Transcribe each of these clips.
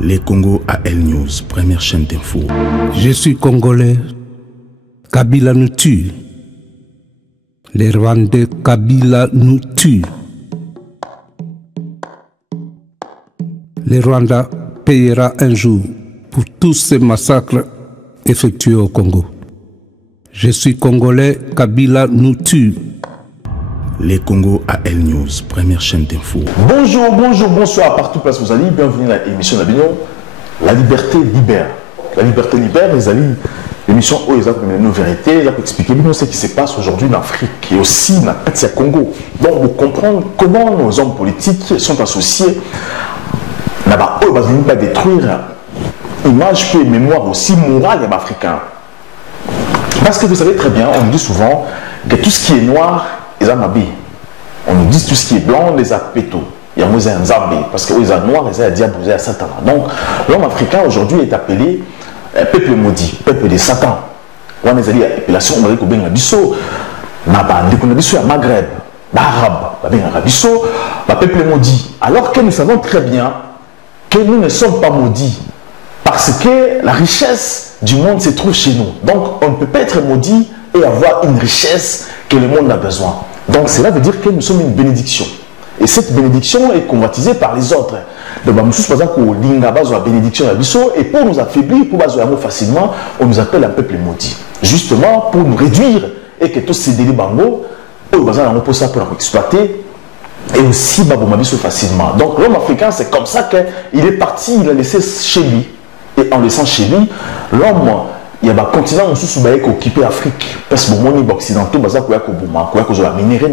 Les Congo AL News, première chaîne d'info. Je suis congolais. Kabila nous tue. Les Rwandais, Kabila nous tue. Le Rwanda payera un jour pour tous ces massacres effectués au Congo. Je suis congolais, Kabila nous tue. Les Congo AL News, première chaîne d'info. Bonjour, bonsoir, partout place vous allez. Bienvenue à l'émission d'Abignon. La liberté libère. La liberté libère, les amis. L'émission où ils ont nos vérités, ils ont expliqué ce qui se passe aujourd'hui en Afrique et aussi dans le Congo. Donc, vous comprenez comment nos hommes politiques sont associés à pas détruire l'image et mémoire aussi morale des Africains. Parce que vous savez très bien, on nous dit souvent que tout ce qui est noir, ils ont habillé. On nous dit tout ce qui est blanc, les a péto. Il y a un zambé. Parce que les a noirs, les a diable, les a Satan. Donc, l'homme africain aujourd'hui est appelé peuple maudit, peuple de Satan. On a des appellations, on va dire que bien Abisso, Maghreb, Arabe, peuple maudit. Alors que nous savons très bien que nous ne sommes pas maudits. Parce que la richesse du monde se trouve chez nous. Donc, on ne peut pas être maudit et avoir une richesse que le monde a besoin. Donc, cela veut dire que nous sommes une bénédiction. Et cette bénédiction est convoitisée par les autres. Donc, par exemple, la bénédiction et pour nous affaiblir, pour nous facilement, on nous appelle un peuple maudit. Justement, pour nous réduire et que tous ces délits bango, on pour ça pour exploiter et aussi facilement. Donc, l'homme africain, c'est comme ça qu'il est parti, il a laissé chez lui. Et en laissant chez lui, l'homme, il y a un continent qui est occupé l'Afrique. Parce que les occidentaux, ils ont minéré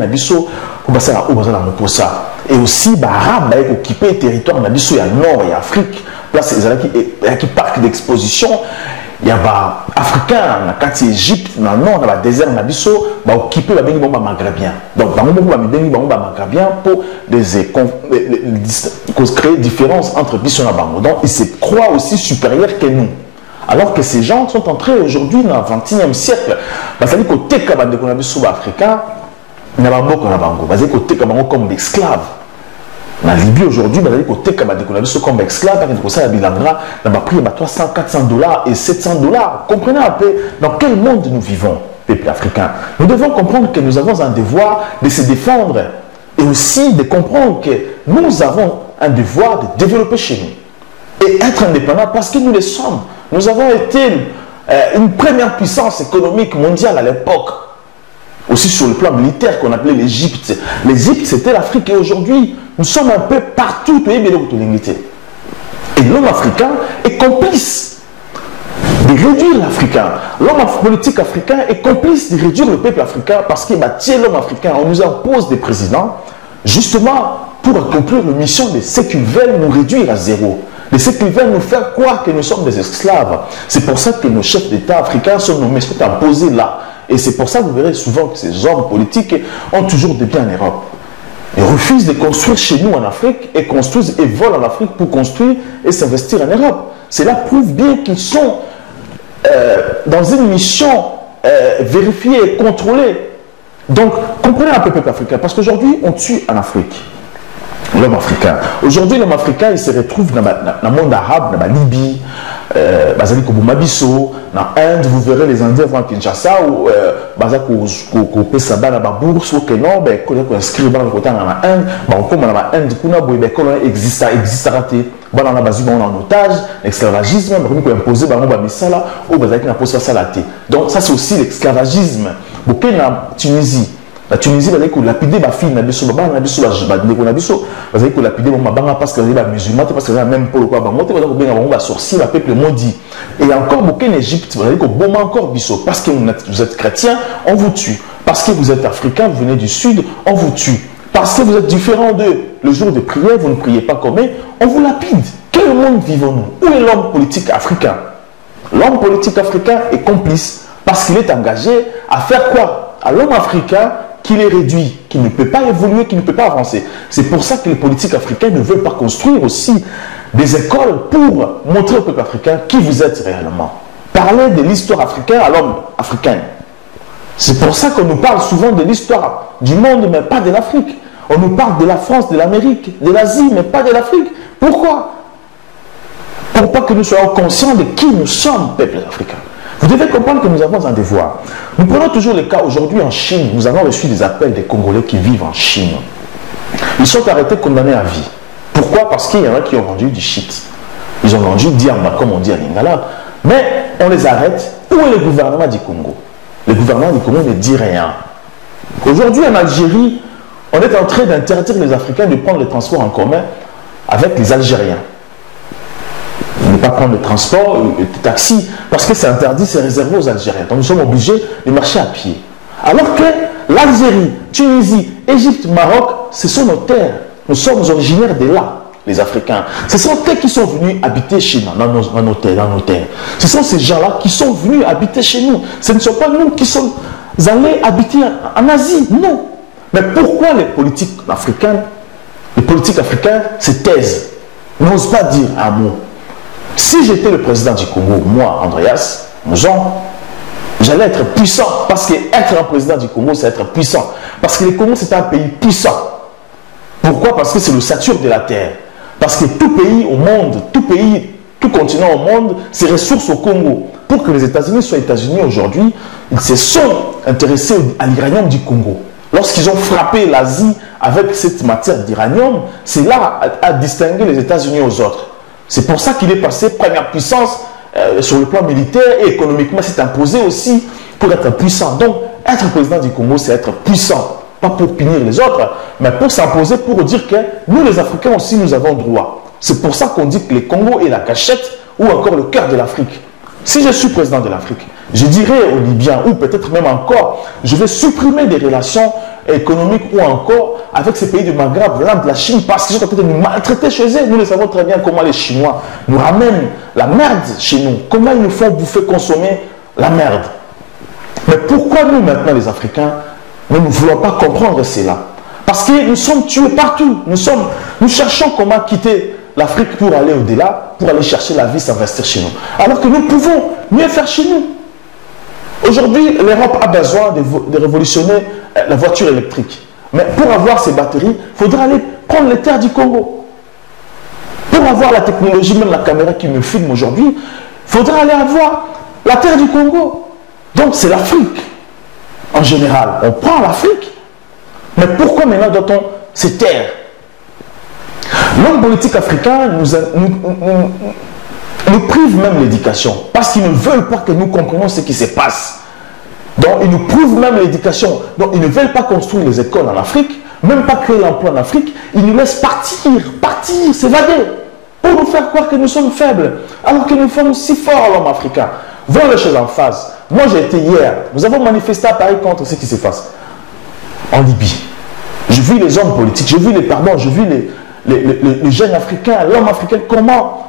et aussi les Arabes ont occupé le territoire de nord et Afrique. Place qui parc d'exposition. Il y a des Africains, quand il y a l'Égypte, dans le nord, dans le désert, ils ont occupé les Maghrébiens. Donc, ils ont Maghrébiens pour créer différence entre Bissau et Bango. Donc, ils se croient aussi supérieurs que nous. Alors que ces gens sont entrés aujourd'hui dans le XXe siècle. C'est-à-dire que les Africains, ils ont été comme des esclaves. En Libye aujourd'hui, ils ont été comme des esclaves. Ils ont pris 300, 400 dollars et 700 dollars. Comprenez un peu dans quel monde nous vivons, peuple africain. Nous devons comprendre que nous avons un devoir de se défendre et aussi de comprendre que nous avons un devoir de développer chez nous et être indépendants parce que nous le sommes. Nous avons été une première puissance économique mondiale à l'époque. Aussi sur le plan militaire qu'on appelait l'Égypte. L'Égypte, c'était l'Afrique et aujourd'hui, nous sommes un peu partout. Et l'homme africain est complice de réduire l'Africain. L'homme politique africain est complice de réduire le peuple africain parce qu'il tient l'homme africain. On nous impose des présidents justement pour accomplir la mission de ceux qui veulent nous réduire à zéro. De ceux qui veulent nous faire croire que nous sommes des esclaves. C'est pour ça que nos chefs d'État africains sont nommés, sont imposés là. Et c'est pour ça que vous verrez souvent que ces hommes politiques ont toujours des biens en Europe. Ils refusent de construire chez nous en Afrique et construisent et volent en Afrique pour construire et s'investir en Europe. Cela prouve bien qu'ils sont dans une mission vérifiée et contrôlée. Donc, comprenez un peu le peuple africain. Parce qu'aujourd'hui, on tue en Afrique l'homme africain. Aujourd'hui, l'homme africain, il se retrouve dans le monde arabe, dans la Libye, dans l'Inde, vous verrez les Indiens vont à Kinshasa ou au Pesaba, dans la bourse, au Kenya, qu'on inscrit dans le côté dans l'Inde, comme dans l'Inde, existe raté. Dans la base, en otage, l'esclavagisme, on a imposé Misala, ou on a posé ça la tête. Donc, ça, c'est aussi l'esclavagisme. Beaucoup en Tunisie. La Tunisie va dire que lapider ma fille, parce que les musulmans, parce que les même pour le quoi, sorcier, la peuple maudit. Et encore beaucoup en Égypte, vous allez dire que encore parce que vous êtes chrétien, on vous tue. Parce que vous êtes africain, vous venez du sud, on vous tue. Parce que vous êtes différent d'eux. Le jour de prière, vous ne priez pas comme eux, on vous lapide. Quel monde vivons-nous? Où est l'homme politique africain? L'homme politique africain est complice parce qu'il est engagé à faire quoi? À l'homme africain qui est réduit, qui ne peut pas évoluer, qui ne peut pas avancer. C'est pour ça que les politiques africains ne veulent pas construire aussi des écoles pour montrer au peuple africain qui vous êtes réellement. Parler de l'histoire africaine à l'homme africain. C'est pour ça qu'on nous parle souvent de l'histoire du monde, mais pas de l'Afrique. On nous parle de la France, de l'Amérique, de l'Asie, mais pas de l'Afrique. Pourquoi? pas que nous soyons conscients de qui nous sommes, peuples africains. Vous devez comprendre que nous avons un devoir. Nous prenons toujours le cas aujourd'hui en Chine. Nous avons reçu des appels des Congolais qui vivent en Chine. Ils sont arrêtés, condamnés à vie. Pourquoi? Parce qu'il y en a qui ont vendu du shit. Ils ont vendu diamba, comme on dit à Lingala. Mais on les arrête. Où est le gouvernement du Congo? Le gouvernement du Congo ne dit rien. Aujourd'hui en Algérie, on est en train d'interdire les Africains de prendre le transport en commun avec les Algériens. Ne pas prendre le transport, le taxi, parce que c'est interdit, c'est réservé aux Algériens. Donc nous sommes obligés de marcher à pied. Alors que l'Algérie, Tunisie, Égypte, Maroc, ce sont nos terres. Nous sommes originaires de là, les Africains. Ce sont eux qui sont venus habiter chez nous, dans nos terres. Ce sont ces gens-là qui sont venus habiter chez nous. Ce ne sont pas nous qui sommes allés habiter en Asie, non. Mais pourquoi les politiques africains se taisent, n'osent pas dire un mot? Si j'étais le président du Congo, moi, Andreas Mouzon, j'allais être puissant. Parce qu'être un président du Congo, c'est être puissant. Parce que le Congo, c'est un pays puissant. Pourquoi? Parce que c'est le Saturne de la Terre. Parce que tout pays au monde, tout continent au monde, ses ressources au Congo. Pour que les États-Unis soient États-Unis aujourd'hui, ils se sont intéressés à l'uranium du Congo. Lorsqu'ils ont frappé l'Asie avec cette matière d'uranium, c'est là à distinguer les États-Unis aux autres. C'est pour ça qu'il est passé première puissance sur le plan militaire et économiquement s'est imposé aussi pour être puissant. Donc, être président du Congo, c'est être puissant. Pas pour punir les autres, mais pour s'imposer, pour dire que nous, les Africains aussi, nous avons droit. C'est pour ça qu'on dit que le Congo est la cachette ou encore le cœur de l'Afrique. Si je suis président de l'Afrique, je dirais aux Libyens, ou peut-être même encore, je vais supprimer des relations économiques ou encore avec ces pays du Maghreb, l'Inde, la Chine, parce qu'ils sont en train de nous maltraiter chez eux. Nous le savons très bien comment les Chinois nous ramènent la merde chez nous. Comment ils nous font bouffer, consommer la merde. Mais pourquoi nous, maintenant, les Africains, nous ne voulons pas comprendre cela? Parce que nous sommes tués partout. Nous cherchons comment quitter l'Afrique pour aller au-delà, pour aller chercher la vie, s'investir chez nous. Alors que nous pouvons mieux faire chez nous. Aujourd'hui, l'Europe a besoin de révolutionner la voiture électrique. Mais pour avoir ces batteries, il faudra aller prendre les terres du Congo. Pour avoir la technologie, même la caméra qui me filme aujourd'hui, il faudra aller avoir la terre du Congo. Donc c'est l'Afrique. En général, on prend l'Afrique. Mais pourquoi maintenant doit-on se taire? L'homme politique africain nous prive même l'éducation parce qu'ils ne veulent pas que nous comprenions ce qui se passe. Donc ils nous prouvent même l'éducation. Donc ils ne veulent pas construire les écoles en Afrique, même pas créer l'emploi en Afrique. Ils nous laissent partir, s'évader, pour nous faire croire que nous sommes faibles, alors que nous sommes si forts, l'homme africain. Voyons les choses en face. Moi j'ai été hier, nous avons manifesté à Paris contre ce qui se passe en Libye. J'ai vu les hommes politiques, j'ai vu les jeunes africains, l'homme africain, comment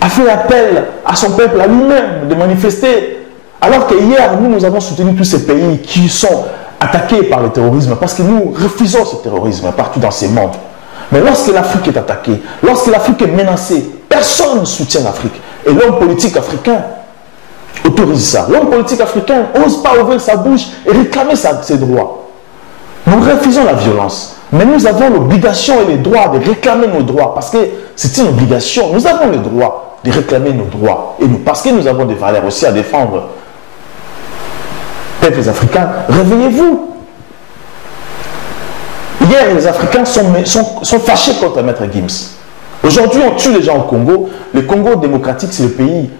a fait appel à son peuple, à lui-même, de manifester. Alors que hier, nous avons soutenu tous ces pays qui sont attaqués par le terrorisme, parce que nous refusons ce terrorisme partout dans ces mondes. Mais lorsque l'Afrique est attaquée, lorsque l'Afrique est menacée, personne ne soutient l'Afrique. Et l'homme politique africain autorise ça. L'homme politique africain n'ose pas ouvrir sa bouche et réclamer ses droits. Nous refusons la violence. Mais nous avons l'obligation et le droit de réclamer nos droits, parce que c'est une obligation. Nous avons le droit de réclamer nos droits. Et nous, parce que nous avons des valeurs aussi à défendre. Peuples africains, réveillez-vous. Hier, les Africains sont fâchés contre Maître Gims. Aujourd'hui, on tue les gens au Congo. Le Congo démocratique, c'est le pays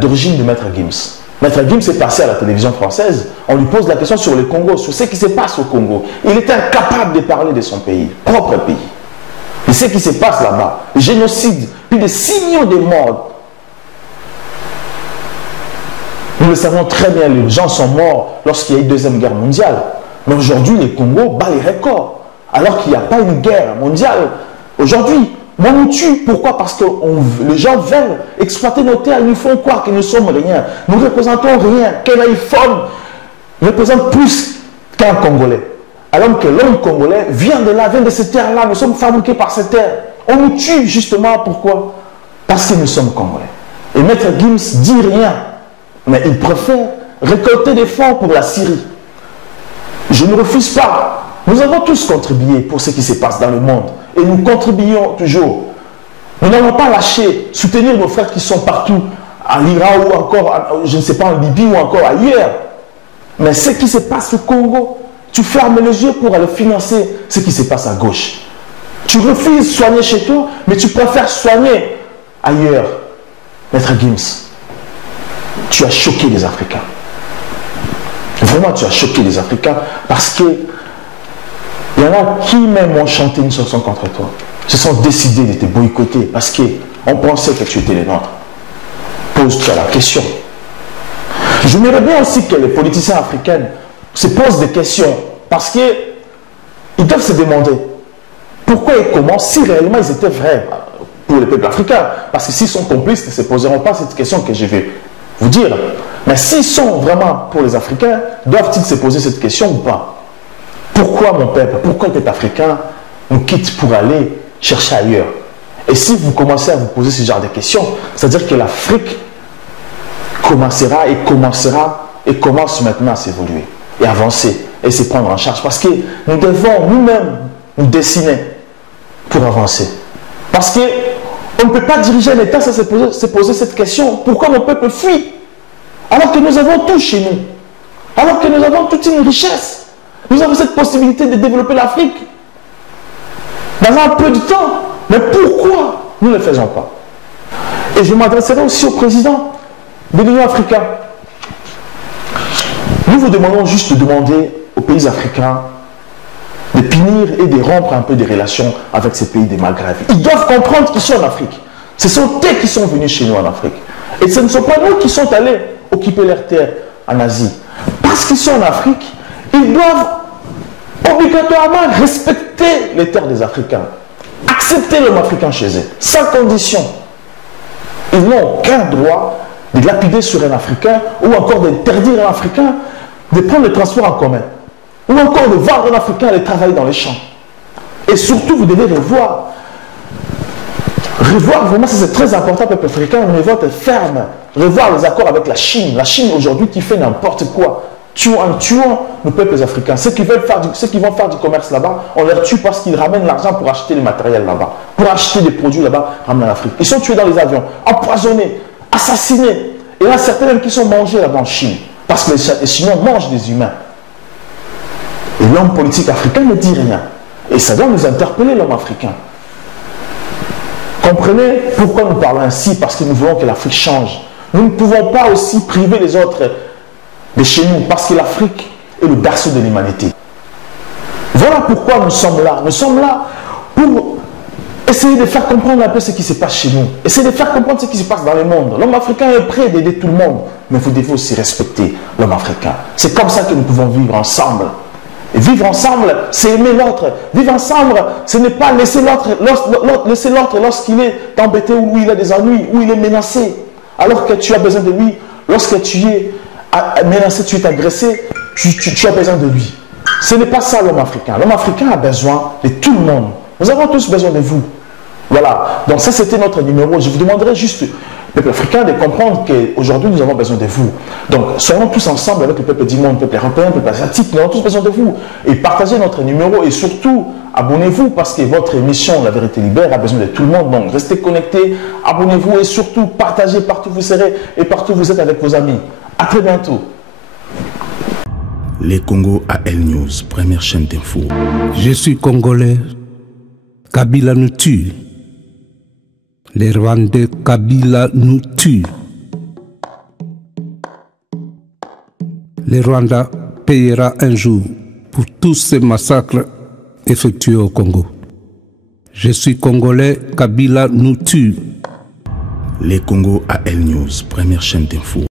d'origine de Maître Gims. Maître Gims est passé à la télévision française. On lui pose la question sur le Congo, sur ce qui se passe au Congo. Il était incapable de parler de son pays, propre pays. Et ce qui se passe là-bas, le génocide, plus de 6 millions de morts. Nous le savons très bien, les gens sont morts lorsqu'il y a eu une deuxième guerre mondiale. Mais aujourd'hui, le Congo bat les records. Alors qu'il n'y a pas une guerre mondiale. Aujourd'hui, on nous tue. Pourquoi? Parce que les gens veulent exploiter nos terres. Ils nous font croire que nous sommes rien. Nous ne représentons rien. Quel iPhone représente plus qu'un Congolais. Alors que l'homme congolais vient de là, vient de ces terres-là. Nous sommes fabriqués par ces terres. On nous tue justement. Pourquoi? Parce que nous sommes Congolais. Et Maître Gims dit rien. Mais il préfère récolter des fonds pour la Syrie. Je ne refuse pas. Nous avons tous contribué pour ce qui se passe dans le monde. Et nous contribuons toujours. Nous n'allons pas lâcher, soutenir nos frères qui sont partout, à l'Iran ou encore, je ne sais pas, en Libye ou encore ailleurs. Mais ce qui se passe au Congo, tu fermes les yeux pour aller financer ce qui se passe à gauche. Tu refuses de soigner chez toi, mais tu préfères soigner ailleurs. Maître Gims, tu as choqué les Africains. Vraiment, tu as choqué les Africains parce que il y en a qui même ont chanté une chanson contre toi. Se sont décidés de te boycotter parce qu'on pensait que tu étais les nôtres. Pose-toi la question. J'aimerais bien aussi que les politiciens africains se posent des questions parce qu'ils doivent se demander pourquoi et comment, si réellement ils étaient vrais pour les peuples africains. Parce que s'ils sont complices, ils ne se poseront pas cette question que je vais vous dire. Mais s'ils sont vraiment pour les Africains, doivent-ils se poser cette question ou pas? Pourquoi mon peuple, pourquoi les Africains nous quittent pour aller chercher ailleurs? Et si vous commencez à vous poser ce genre de questions, c'est-à-dire que l'Afrique commencera et commence maintenant à s'évoluer et avancer et se prendre en charge. Parce que nous devons nous-mêmes nous dessiner pour avancer. Parce qu'on ne peut pas diriger un État sans se poser cette question. Pourquoi mon peuple fuit? Alors que nous avons tout chez nous. Alors que nous avons toute une richesse. Nous avons cette possibilité de développer l'Afrique dans un peu de temps. Mais pourquoi nous ne le faisons pas? Et je m'adresserai aussi au président de l'Union africaine. Nous vous demandons juste de demander aux pays africains de punir et de rompre un peu des relations avec ces pays des Maghreb. Ils doivent comprendre qu'ils sont en Afrique. Ce sont eux qui sont venus chez nous en Afrique. Et ce ne sont pas nous qui sont allés occuper leurs terres en Asie. Parce qu'ils sont en Afrique, ils doivent obligatoirement respecter les terres des Africains. Accepter l'homme africain chez eux, sans condition. Ils n'ont aucun droit de lapider sur un Africain ou encore d'interdire à un Africain de prendre le transport en commun. Ou encore de vendre un Africain aller travailler dans les champs. Et surtout, vous devez revoir vraiment, c'est très important, peuple africain, revoir tes fermes, revoir les accords avec la Chine. La Chine aujourd'hui qui fait n'importe quoi, en tuant nos peuples africains. Ceux qui vont faire du commerce là-bas, on les tue parce qu'ils ramènent l'argent pour acheter les matériels là-bas, pour acheter des produits là-bas, ramener en Afrique. Ils sont tués dans les avions, empoisonnés, assassinés. Et il y en a certains même qui sont mangés là-bas en Chine, parce que les Chinois mangent des humains. Et l'homme politique africain ne dit rien. Et ça doit nous interpeller, l'homme africain. Comprenez pourquoi nous parlons ainsi? Parce que nous voulons que l'Afrique change. Nous ne pouvons pas aussi priver les autres de chez nous, parce que l'Afrique est le berceau de l'humanité. Voilà pourquoi nous sommes là. Nous sommes là pour essayer de faire comprendre un peu ce qui se passe chez nous. Essayer de faire comprendre ce qui se passe dans le monde. L'homme africain est prêt d'aider tout le monde. Mais vous devez aussi respecter l'homme africain. C'est comme ça que nous pouvons vivre ensemble. Et vivre ensemble, c'est aimer l'autre. Vivre ensemble, ce n'est pas laisser l'autre lorsqu'il est embêté ou il a des ennuis, ou il est menacé. Alors que tu as besoin de lui. Lorsque tu es menacé, tu es agressé, tu as besoin de lui. Ce n'est pas ça l'homme africain. L'homme africain a besoin de tout le monde. Nous avons tous besoin de vous. Voilà. Donc ça, c'était notre numéro. Je vous demanderai juste, peuple africain, de comprendre qu'aujourd'hui, nous avons besoin de vous. Donc, soyons tous ensemble avec le peuple du monde, le peuple européen, le peuple asiatique. Nous avons tous besoin de vous. Et partagez notre numéro et surtout, abonnez-vous parce que votre émission, La Vérité Libère, a besoin de tout le monde. Donc, restez connectés, abonnez-vous et surtout, partagez partout où vous serez et partout où vous êtes avec vos amis. À très bientôt. Les Congo AL News, première chaîne d'info. Je suis congolais. Kabila nous tue. Les Rwandais, Kabila nous tue. Le Rwanda payera un jour pour tous ces massacres effectués au Congo. Je suis congolais, Kabila nous tue. Les Congo AL News, première chaîne d'info.